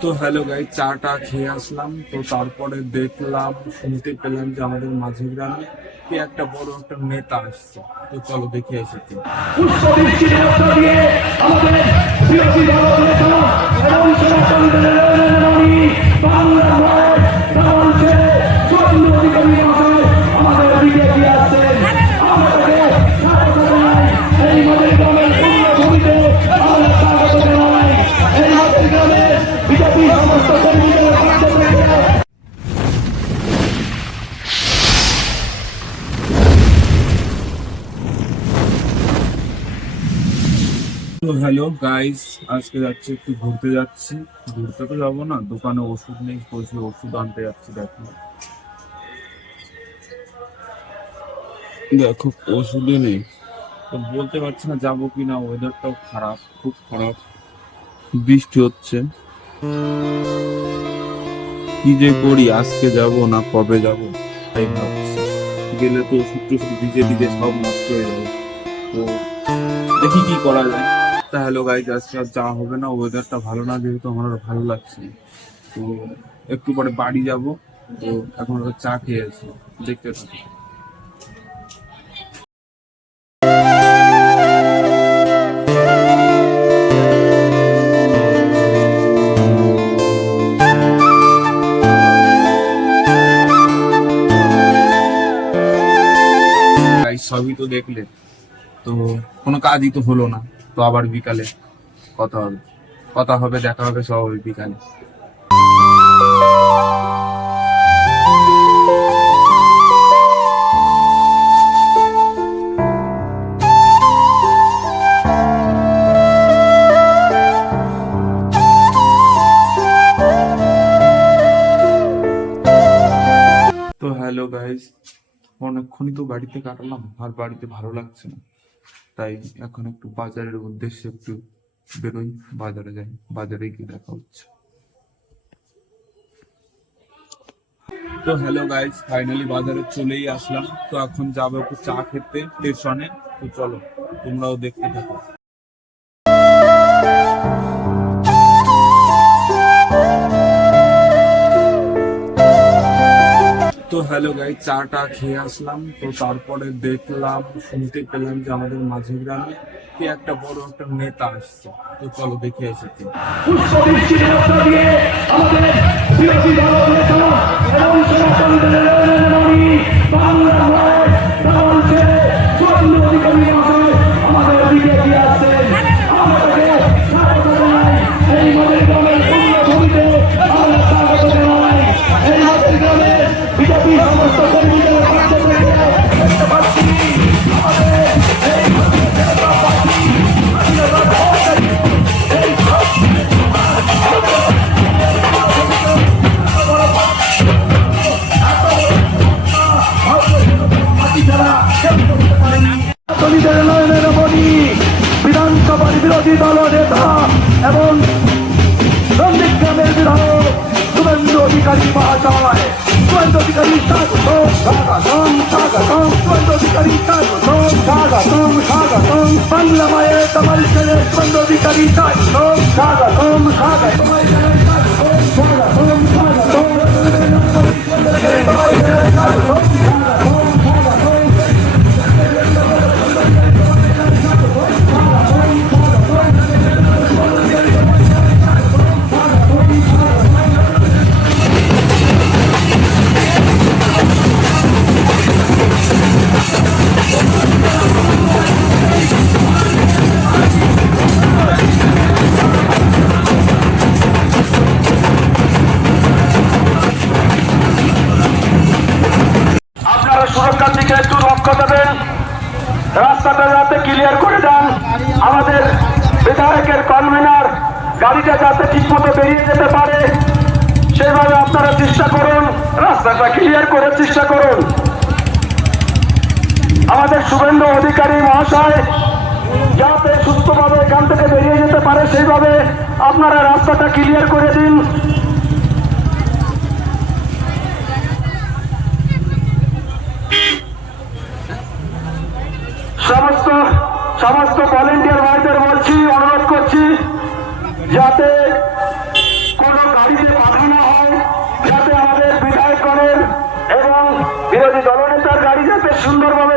তো hello guy, চাটা খেয়ে আসলাম। তো তারপরে দেখলাম, শুনতে পেলাম যে আমাদের মাঝে গ্রামে কে একটা বড় একটা নেতা আসছে। তো চলো দেখে এসেছি। পুষ্পবৃষ্টির মধ্য দিয়ে আমাদের বিরোধী দল নেতা এবং সনাতন দলের নারী বাংলার ভয় রাবণ ছেড়ে সুরেন্দ্র অধিকারী মহাশয় আমাদের দিকে এগিয়ে আসছেন। আমরা তাকে স্বাগত জানাই। এই মাদের গ্রামের পুণ্যভূমিতে আমরা স্বাগত জানাই। এই মাদের গ্রামে বিজেপি সমস্ত কর্মীদের পক্ষ থেকে তো হ্যালো গাইস, আজকে যাচ্ছি, একটু ঘুরতে যাচ্ছি। ঘুরতে তো যাবো না, দোকানে ওষুধ নেই, বসে ওষুধ আনতে যাচ্ছি। দেখো দেখো ওষুধও নেই। তো বলতে পারছি না যাবো কিনা, ওয়েদারটাও খারাপ, খুব খারাপ, বৃষ্টি হচ্ছে। কি যে করি, আজকে যাব না কবে যাব তাই ভাবছি। গেলে তো ওষুধ টষুধ ভিজে ভিজে সব নষ্ট হয়ে যাবে। তো দেখি কি করা যায়। তা হ্যালো গাইজ, আজকে আর যাওয়া হবে না, ওয়েদারটা ভালো না, যেহেতু আমার আর ভালো লাগছে না। তো একটু পরে বাড়ি যাব। তো এখন ওরা চা খেয়ে আছি, দেখতে থাকি। গাইজ সবই তো দেখলে, তো কোনো কাজই তো হলো না। তো আবার বিকালে কথা হবে, দেখা হবে সব ওই বিকালে। তো হ্যালো গাইস, অনেকক্ষণই তো বাড়িতে কাটালাম, আর বাড়িতে ভালো লাগছে না। তাই এখন একটু বাজারের উদ্দেশ্যে একটু বেরোই, বাজারে যাই, বাজারে গিয়ে দেখা হচ্ছে। তো হ্যালো গাইস, ফাইনালি বাজারে চলেই আসলাম। তো এখন যাবো একটু চা খেতে স্টেশনে। তো চলো, তোমরাও দেখতে থাকো। তো হ্যালো গাইস, চাটা খেয়ে আসলাম। তো তারপরে দেখলাম, শুনতে পেলাম যে আমাদের মাঝে গ্রামে কে একটা বড় একটা নেতা আসছে। তো চলো দেখে এসেছি। পুষ্পবৃষ্টির মধ্য দিয়ে আমাদের বিরোধী দল নেতা এবং সনাতন দলের নারী বাংলার ভয় রাবণ ছেড়ে সুরেন্দ্র অধিকারী মহাশয় আমাদের দিকে এগিয়ে আসছেন। আমরা তাকে স্বাগত জানাই। এই মাদের গ্রামের পুণ্যভূমিতে আমরা স্বাগত জানাই। এই মাদের গ্রামে বিজেপি সমস্ত কর্মীদের পক্ষ থেকে দেখতে পাচ্ছি আমাদের এই জনতা পার্টি দলিতের নয়নের মণি বিধানসভার বিরোধী দল নেতা এবং নন্দীগ্রামের বিধায়ক শুভেন্দু অধিকারী মহাশয়। শুভেন্দু অধিকারী স্বাগতম স্বাগতম স্বাগতম। শুভেন্দু অধিকারী স্বাগতম স্বাগতম স্বাগতম। বাংলা মায়ের তোমার ছেলে শুভেন্দু অধিকারী স্বাগতম স্বাগতম স্বাগতম স্বাগতম স্বাগতম। আপনারা সুরক্ষার দিকে একটু লক্ষ্য দেবেন, রাস্তাটা যাতে ক্লিয়ার করে দেন। আমাদের বিধায়কের কনভেনার গাড়িটা যাতে ঠিক মতো বেরিয়ে যেতে পারে সেইভাবে আপনারা চেষ্টা করুন, রাস্তাটা ক্লিয়ার করার চেষ্টা করুন। আমাদের শুভেন্দু অধিকারী মহাশয় যাতে সুস্থভাবে এখান থেকে বেরিয়ে যেতে পারে সেইভাবে আপনারা রাস্তাটা ক্লিয়ার করে দিন। সমস্ত সমস্ত ভলেন্টিয়ার ভাইদের বলছি, অনুরোধ করছি যাতে বিরোধী দলনেতার গাড়ি যাতে সুন্দরভাবে